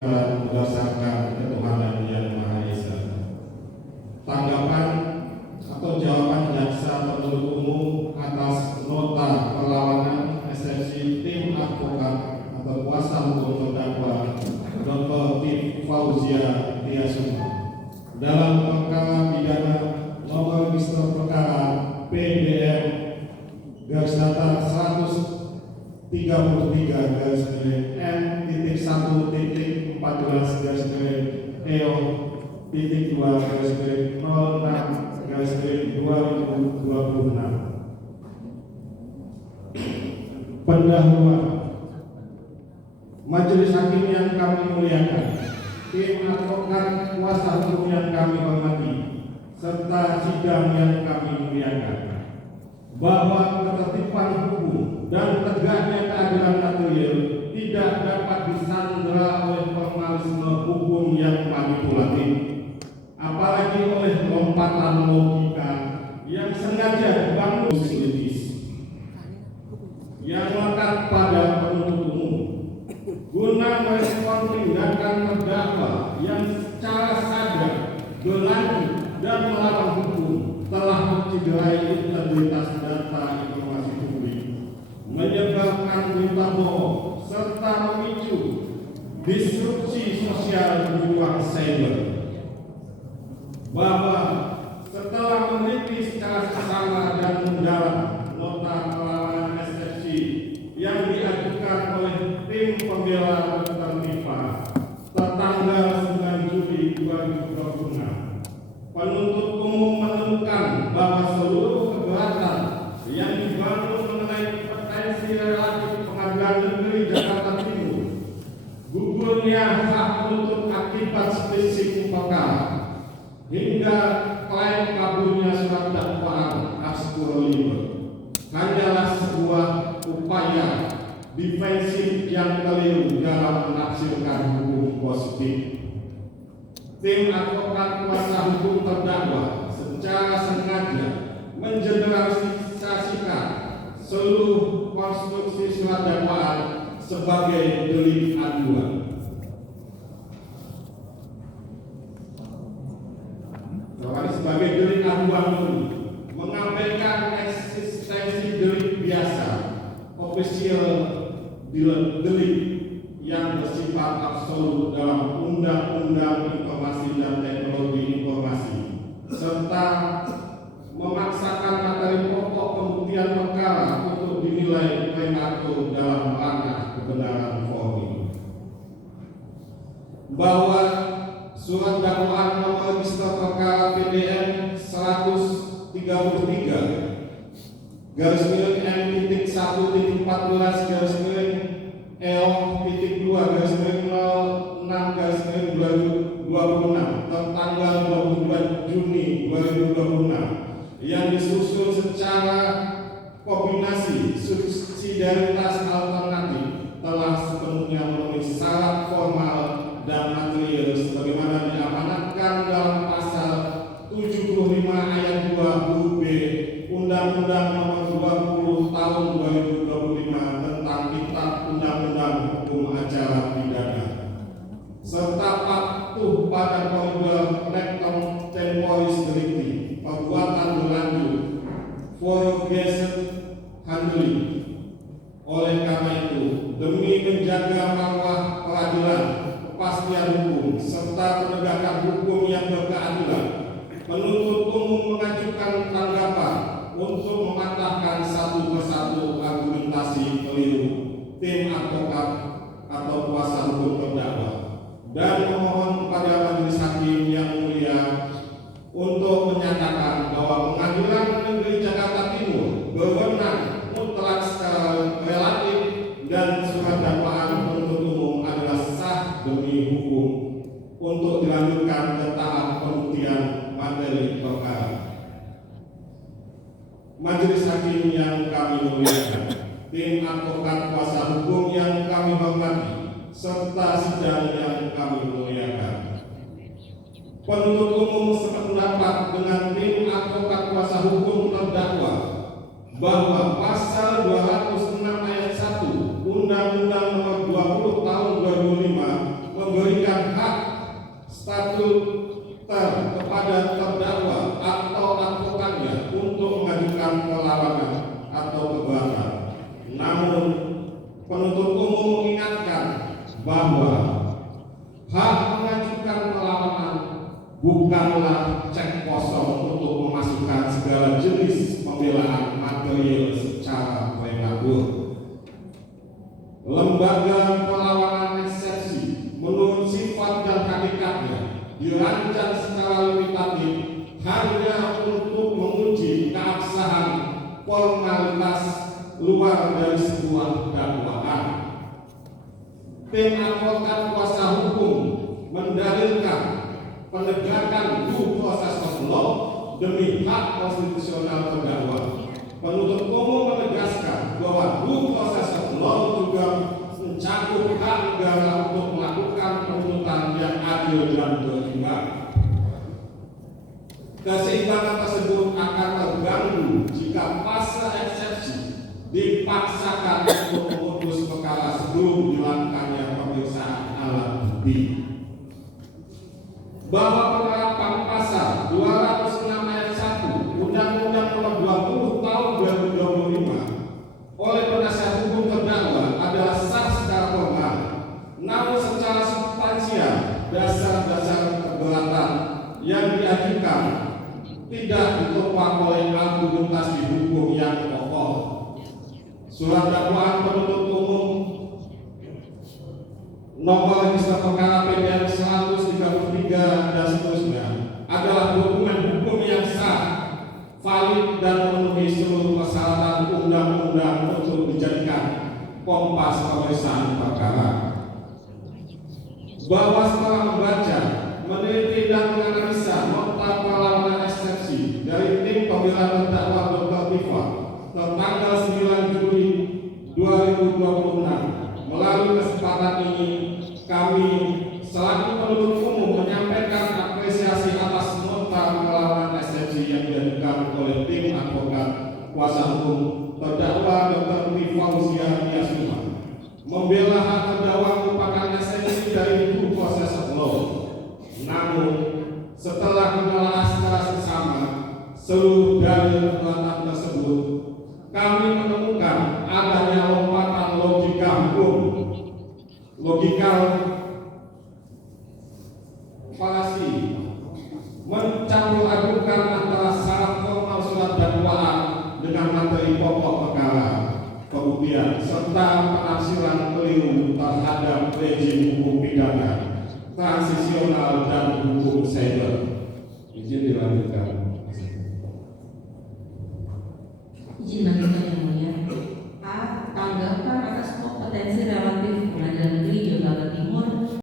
berdasarkan ketuhanan yang Maha Esa. Tanggapan atau jawaban jaksa penuntut umum atas nota perlawanan eksepsi tim advokat atau kuasa hukum terdakwa Dr. Tif Fauzia Tiasuma dalam perkara pidana nomor register perkara PDM garis datar 133 garis miring M.1.14 garis miring EO.2 garis miring 06 garis miring 2026. Pendahuluan. Majelis hakim yang kami muliakan, tim advokat kuasa hukum yang kami hormati, serta sidang yang kami muliakan, bahwa ketertiban hukum dan tegaknya keadilan material tidak dapat disandera oleh formalisme hukum yang manipulatif, apalagi oleh lompatan logika yang sengaja dibangun politis yang melekat pada penuntut umum guna merespon tindakan terdakwa yang secara sadar, berlanjut dan melawan hukum telah mencederai integritas data informasi publik, menyebabkan berita bohong serta memicu disrupsi sosial di ruang cyber. Bahwa setelah meneliti secara seksama dan mendalam nota perlawanan eksepsi yang diajukan oleh tim pembela Dr. Tifa tertanggal 9 Juli 2026, penuntut umum menemukan bahwa seluruh keberatan yang dibangun mengenai potensi relatif Pengadilan Negeri Jakarta Timur, gugurnya hak penuntut akibat spesifik perkara, hingga klaim kaburnya surat dakwaan Aspur Liber hanyalah sebuah upaya defensif yang keliru dalam menafsirkan hukum positif. Tim advokat kuasa hukum terdakwa secara sengaja mengeneralisasikan seluruh konstruksi surat dakwaan sebagai delik aduan. Sebagai delik aduan mengabaikan eksistensi delik biasa, official delik yang bersifat absolut dalam Undang-Undang Informasi dan Teknologi Informasi, serta memaksakan materi pokok pembuktian perkara untuk dinilai prematur dalam ranah kebenaran formil. Bahwa surat dakwaan nomor register perkara PDM 133 garis miring M.1.14 garis miring EO.2 garis miring 06 garis miring 2026 tertanggal 22 Juni 2026 yang disusun secara kombinasi subsidiaritas alternatif telah sepenuhnya memenuhi syarat formal dan material sebagaimana diamanatkan dalam pasal 75 ayat 2 huruf B Undang-Undang Nomor 20 Tahun 2025 tentang Kitab Undang-Undang Hukum Acara Pidana, serta patuh pada koridor lectum temporis delicti, perbuatan berlanjut for geset handling. Oleh karena itu, demi menjaga marwah peradilan, kepastian hukum, serta penegakan hukum yang berkeadilan, penuntut umum mengajukan tanggapan untuk mematahkan satu persatu argumentasi keliru tim advokat atau kuasa hukum terdakwa, dan memohon kepada majelis hakim yang mulia untuk menyatakan bahwa Pengadilan Negeri Jakarta Timur berwenang mutlak secara relatif dan surat dakwaan penuntut umum adalah sah demi hukum untuk dilanjutkan ke tahap pembuktian materi perkara. Majelis hakim yang kami muliakan, tim advokat kuasa hukum yang kami hormati, serta sidang yang kami muliakan, penuntut umum sependapat dengan tim advokat kuasa hukum terdakwa bahwa pasal 206 ayat 1 Undang-Undang Nomor 20 Tahun 2005 memberikan hak statuter kepada terdakwa atau advokatnya untuk mengajukan perlawanan atau keberatan. Namun, penuntut umum mengingatkan bahwa hak mengajukan perlawanan bukanlah cek kosong untuk memasukkan segala jenis pembelaan material secara prematur. Lembaga perlawanan eksepsi menurut sifat dan hakikatnya dirancang secara limitatif hanya untuk menguji keabsahan formalitas luar dari sebuah dakwaan. Tim advokat kuasa hukum mendalilkan penegakan due process of law demi hak konstitusional terdakwa. Penuntut umum menegaskan bahwa due process of law juga mencakup hak negara untuk melakukan penuntutan yang adil dan berimbang. Keseimbangan tersebut akan terganggu jika pasal eksepsi dipaksakan untuk memutus perkara sebelum dilakukannya pemeriksaan alat bukti. Bahwa penerapan pasal 206 ayat 1 Undang-Undang Nomor 20 Tahun 2025 oleh penasihat hukum terdakwa adalah sah secara formal, namun secara substansial dasar-dasar keberatan yang diajukan tidak ditopang oleh argumentasi hukum yang kokoh. Surat dakwaan penuntut umum nomor register perkara PDN 133 dan seterusnya adalah dokumen hukum yang sah, valid dan memenuhi seluruh persyaratan undang-undang untuk dijadikan kompas pemeriksaan perkara. Bahwa setelah membaca, meneliti dan menganalisa nota perlawanan eksepsi dari tim pembela terdakwa Dr. Tifa tertanggal 9 Juli 2026, melalui kesempatan ini kami selaku penuntut umum menyampaikan apresiasi atas nota perlawanan eksepsi yang diajukan oleh tim advokat kuasa hukum terdakwa Dr. Tifa Yasuma. Membela hak terdakwa merupakan esensi dari due process of law. Namun, setelah menelaah secara seksama seluruh dalil perbuatan tersebut, kami menemukan adanya lompatan logika hukum, logikal falasi, mencampur adukan antara syarat formal surat dakwaan dengan materi pokok perkara, pembuktian serta penafsiran keliru terhadap rejim hukum pidana transisional dan hukum cyber. Izin dilanjutkan. Izin lanjutkan yang mulia. A. Tanggapan atas kompetensi relatif Pengadilan Negeri Jakarta Timur